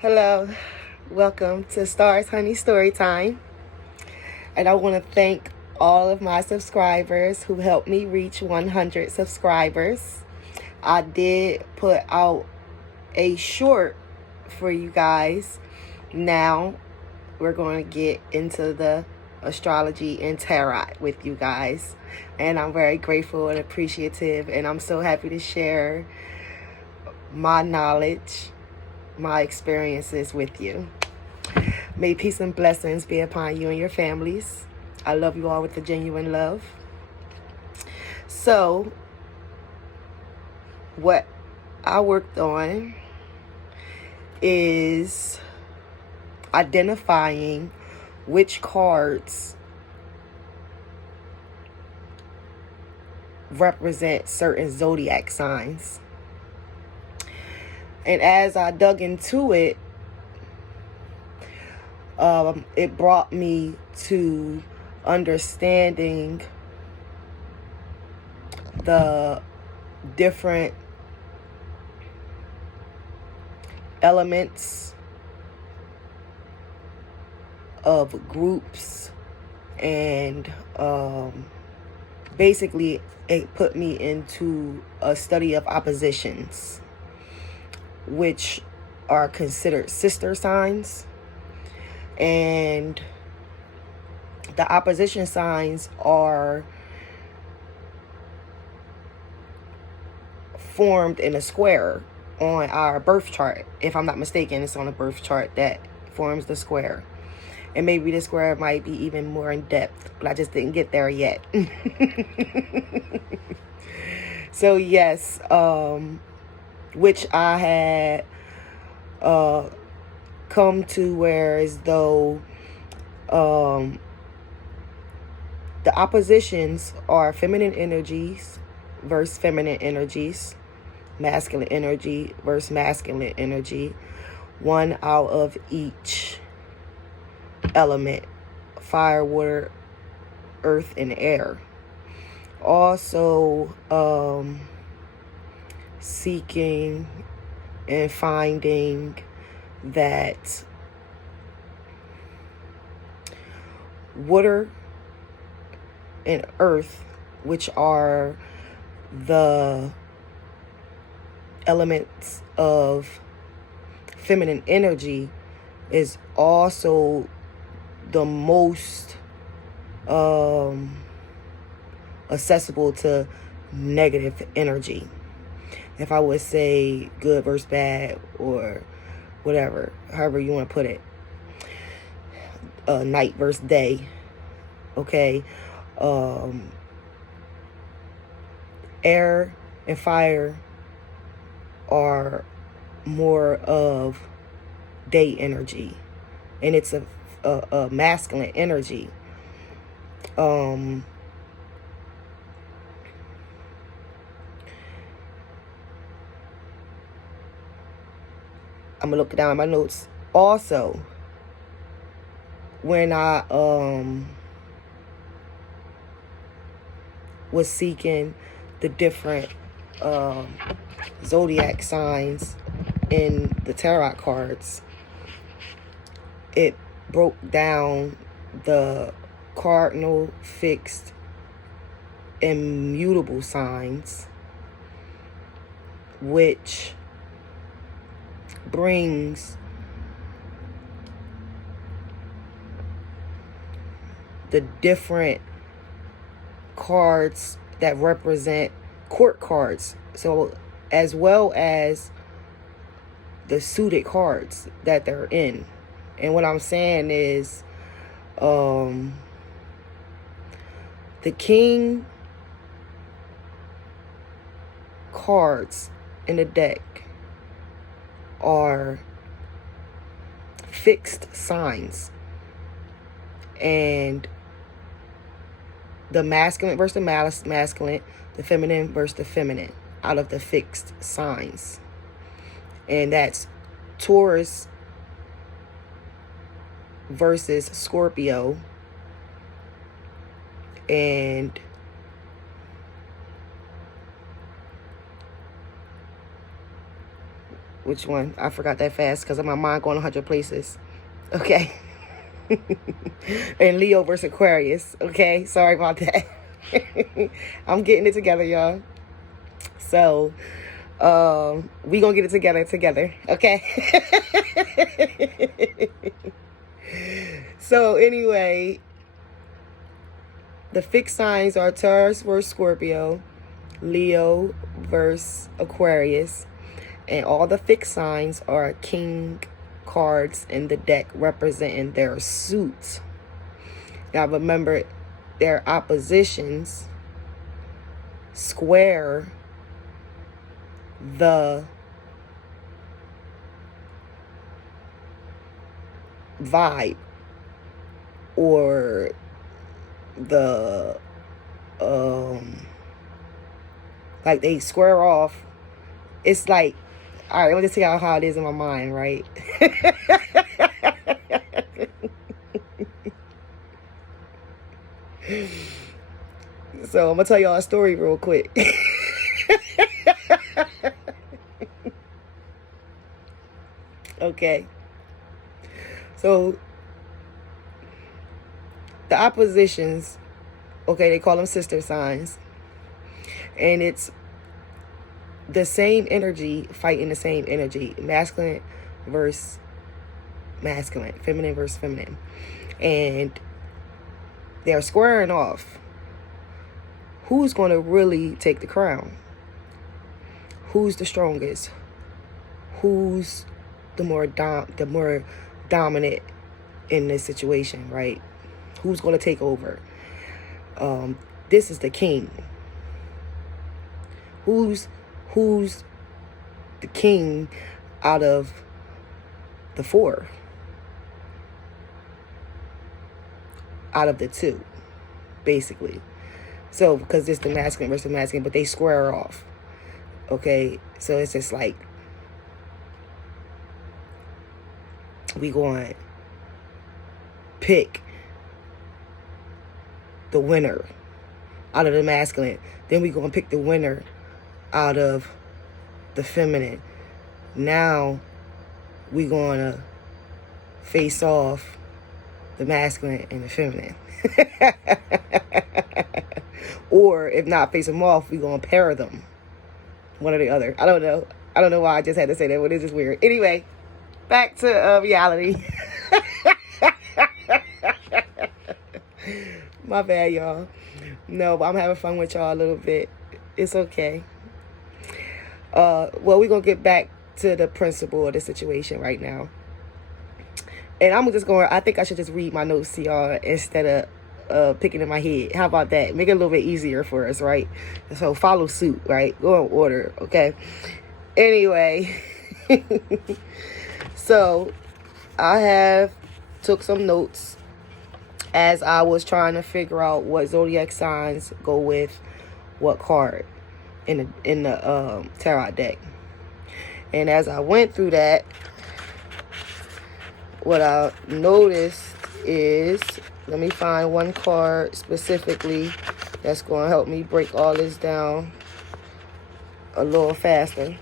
Hello, welcome to Stars Honey Story Time. And I want to thank all of my subscribers who helped me reach 100 subscribers. I did put out a short for you guys. Now we're going to get into the astrology and tarot with you guys. And I'm very grateful and appreciative, and I'm so happy to share my knowledge, my experiences with you. May peace and blessings be upon you and your families. I love you all with a genuine love. So, what I worked on is identifying which cards represent certain zodiac signs. And as I dug into it, it brought me to understanding the different elements of groups, and basically it put me into a study of oppositions, which are considered sister signs. And the opposition signs are formed in a square on our birth chart. If I'm not mistaken, it's on a birth chart that forms the square. And maybe the square might be even more in depth, but I just didn't get there yet. So yes, which I had come to where as though the oppositions are feminine energies versus feminine energies, masculine energy versus masculine energy, one out of each element: fire, water, earth, and air. Also seeking and finding that water and earth, which are the elements of feminine energy, is also the most accessible to negative energy. If I would say good versus bad, or whatever, however you want to put it, night versus day, okay? Air and fire are more of day energy, and it's a masculine energy. I'm gonna look down my notes. Also, when I was seeking the different zodiac signs in the tarot cards, it broke down the cardinal, fixed, and mutable signs, which brings the different cards that represent court cards, so as well as the suited cards that they're in. And what I'm saying is the king cards in the deck are fixed signs, and the masculine versus the masculine, the feminine versus the feminine out of the fixed signs. And that's Taurus versus Scorpio, and which one. I forgot that fast because of my mind going 100 places. Okay. And Leo versus Aquarius. Okay, sorry about that. I'm getting it together, y'all. So, we gonna get it together. Okay. So anyway, the fixed signs are Taurus versus Scorpio, Leo versus Aquarius, and all the fixed signs are king cards in the deck representing their suits. Now remember, their oppositions square the vibe or the like they square off. It's like, all right, let me just tell y'all how it is in my mind, right? So I'm gonna tell y'all a story real quick. Okay. So the oppositions, okay, they call them sister signs. And it's the same energy fighting the same energy. Masculine versus masculine. Feminine versus feminine. And they're squaring off. Who's going to really take the crown? Who's the strongest? Who's the more dominant in this situation, right? Who's going to take over? This is the king. Who's the king out of the four? Out of the two, basically. So, because it's the masculine versus masculine, but they square off. Okay, so it's just like we going to pick the winner out of the masculine. Then we going to pick the winner out of the feminine. Now we going to face off the masculine and the feminine. Or if not face them off, we going to pair them. One or the other. I don't know. I don't know why I just had to say that, but it's just weird. Anyway, back to reality. My bad, y'all. No, but I'm having fun with y'all a little bit. It's okay. Well, we're going to get back to the principle of the situation right now. And I'm just going, I think I should just read my notes to y'all instead of picking in my head. How about that? Make it a little bit easier for us, right? So follow suit, right? Go in order, okay? Anyway, so I took some notes as I was trying to figure out what zodiac signs go with what card in the tarot deck. And as I went through that, what I noticed is, let me find one card specifically that's going to help me break all this down a little faster.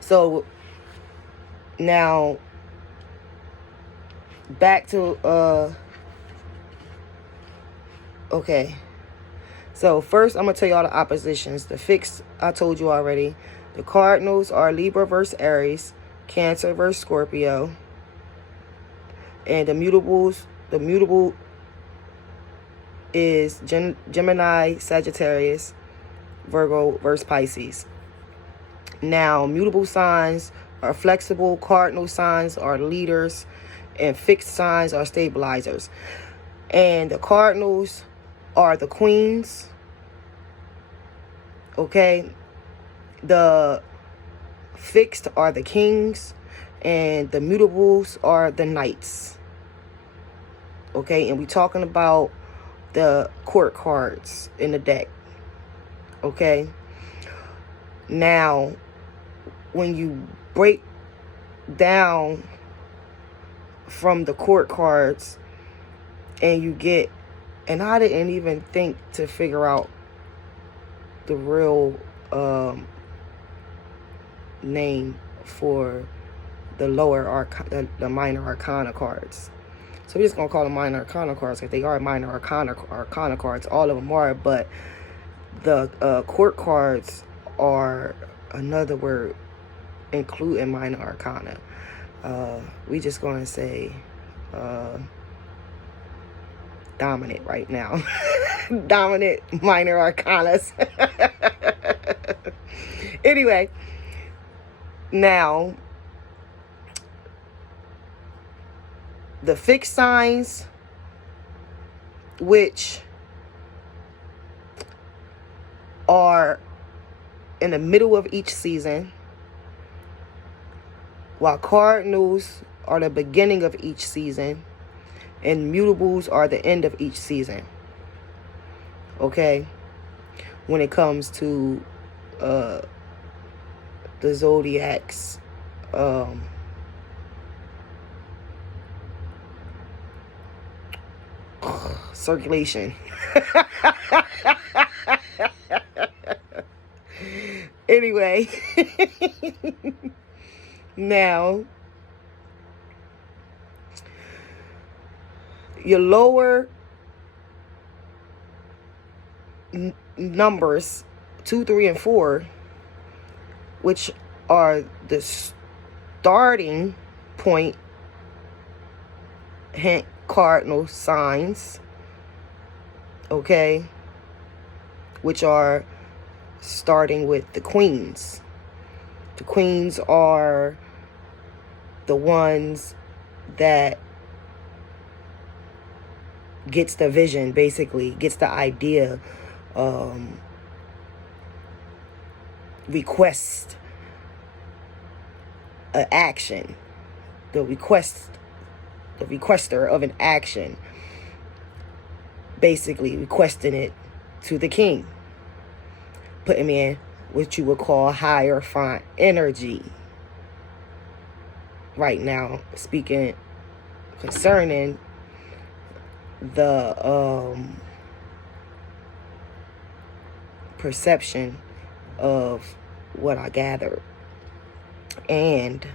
So now back to okay. So first I'm going to tell you all the oppositions. The fixed, I told you already. The cardinals are Libra versus Aries, Cancer versus Scorpio. And the mutable is Gemini, Sagittarius, Virgo versus Pisces. Now, mutable signs are flexible, cardinal signs are leaders, and fixed signs are stabilizers. And the cardinals are the queens. Okay? The fixed are the kings, and the mutables are the knights. Okay, and we're talking about the court cards in the deck. Okay, now when you break down from the court cards and you get, and I didn't even think to figure out the real name for the the minor arcana cards. So we're just going to call them minor arcana cards because they are minor arcana cards. All of them are, but the court cards are another word including minor arcana. We just going to say dominant right now. Dominant minor arcanas. Anyway, now the fixed signs, which are in the middle of each season, while cardinals are the beginning of each season, and mutables are the end of each season. Okay? When it comes to the zodiac's circulation. Anyway, now your lower numbers 2, 3, and 4, which are the starting point, hint, cardinal signs, okay, which are starting with the queens. The queens are the ones that gets the vision, basically, gets the idea, request an action, the requester of an action, basically requesting it to the king, putting in what you would call hierophant energy. Right now, speaking concerning the perception of what I gathered. And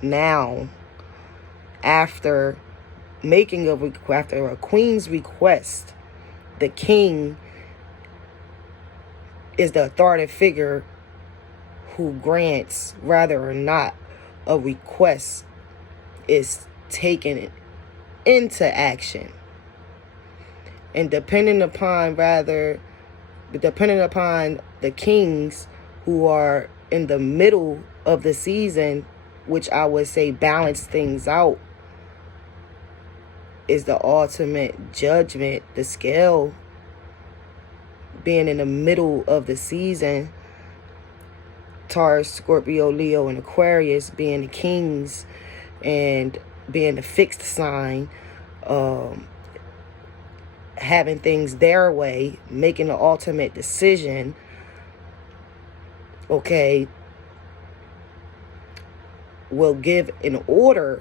now, after making after a queen's request, the king is the authoritative figure who grants whether or not a request is taken into action. And depending upon the kings who are in the middle of the season, which I would say balance things out, is the ultimate judgment, the scale being in the middle of the season. Taurus, Scorpio, Leo, and Aquarius being the kings and being the fixed sign, having things their way, making the ultimate decision, okay, will give an order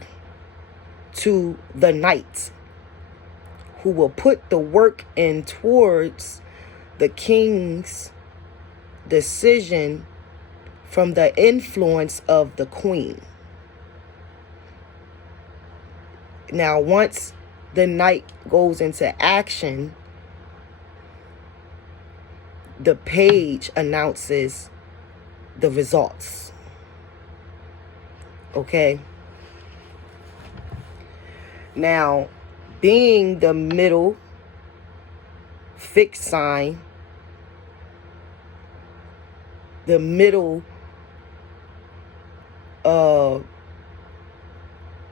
to the knights who will put the work in towards the king's decision from the influence of the queen. Now, once the knight goes into action, the page announces the results. Okay? Now, being the middle fixed sign, the middle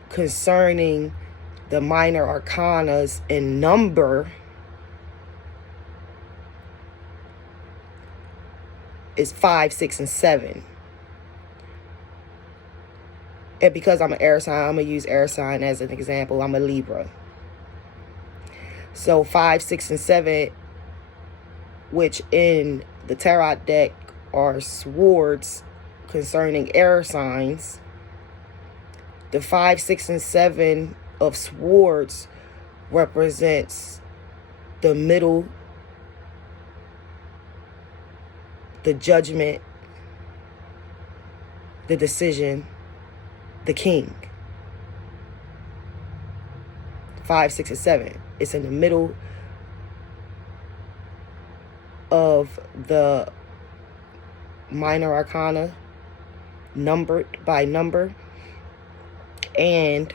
concerning the minor arcanas in number is 5, 6, and 7. And because I'm an air sign, I'm going to use air sign as an example. I'm a Libra. So 5, 6, and 7, which in the tarot deck are swords concerning air signs. The 5, 6, and 7 of swords represents the middle, the judgment, the decision, the king. 5, 6, and 7. It's in the middle of the minor arcana, numbered by number, and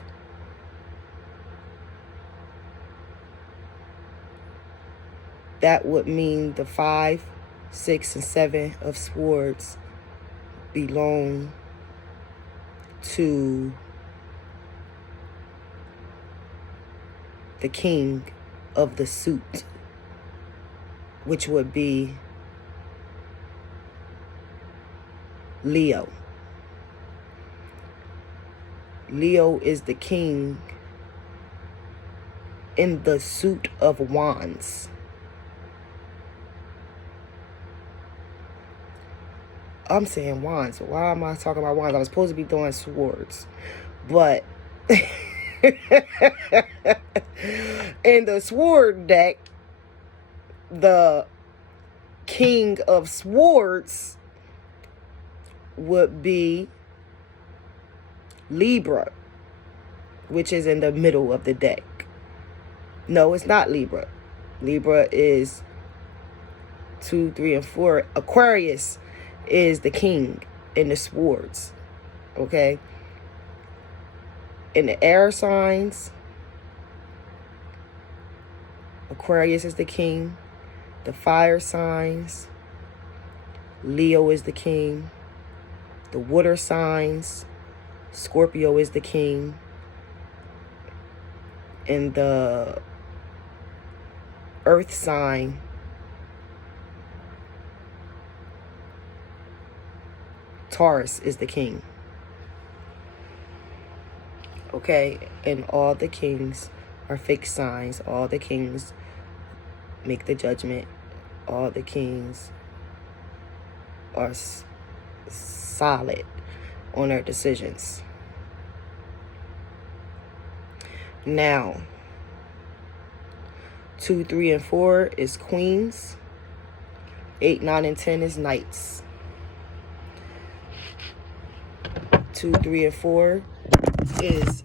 that would mean the 5, 6, and 7 of swords belong to the king of the suit, which would be Leo. Leo is the king in the suit of wands. I'm saying wands. Why am I talking about wands? I was supposed to be doing swords. But in the sword deck, the king of swords would be Libra, which is in the middle of the deck. No, it's not Libra. Libra is 2, 3, and 4. Aquarius is the king in the swords. Okay? In the air signs, Aquarius is the king. The fire signs, Leo is the king. The water signs, Scorpio is the king. And the earth sign, Taurus is the king. Okay, and all the kings are fixed signs. All the kings make the judgment. All the kings are solid on their decisions. Now, 2, 3, and 4 is queens. 8, 9, and 10 is knights. 2, 3, and 4 is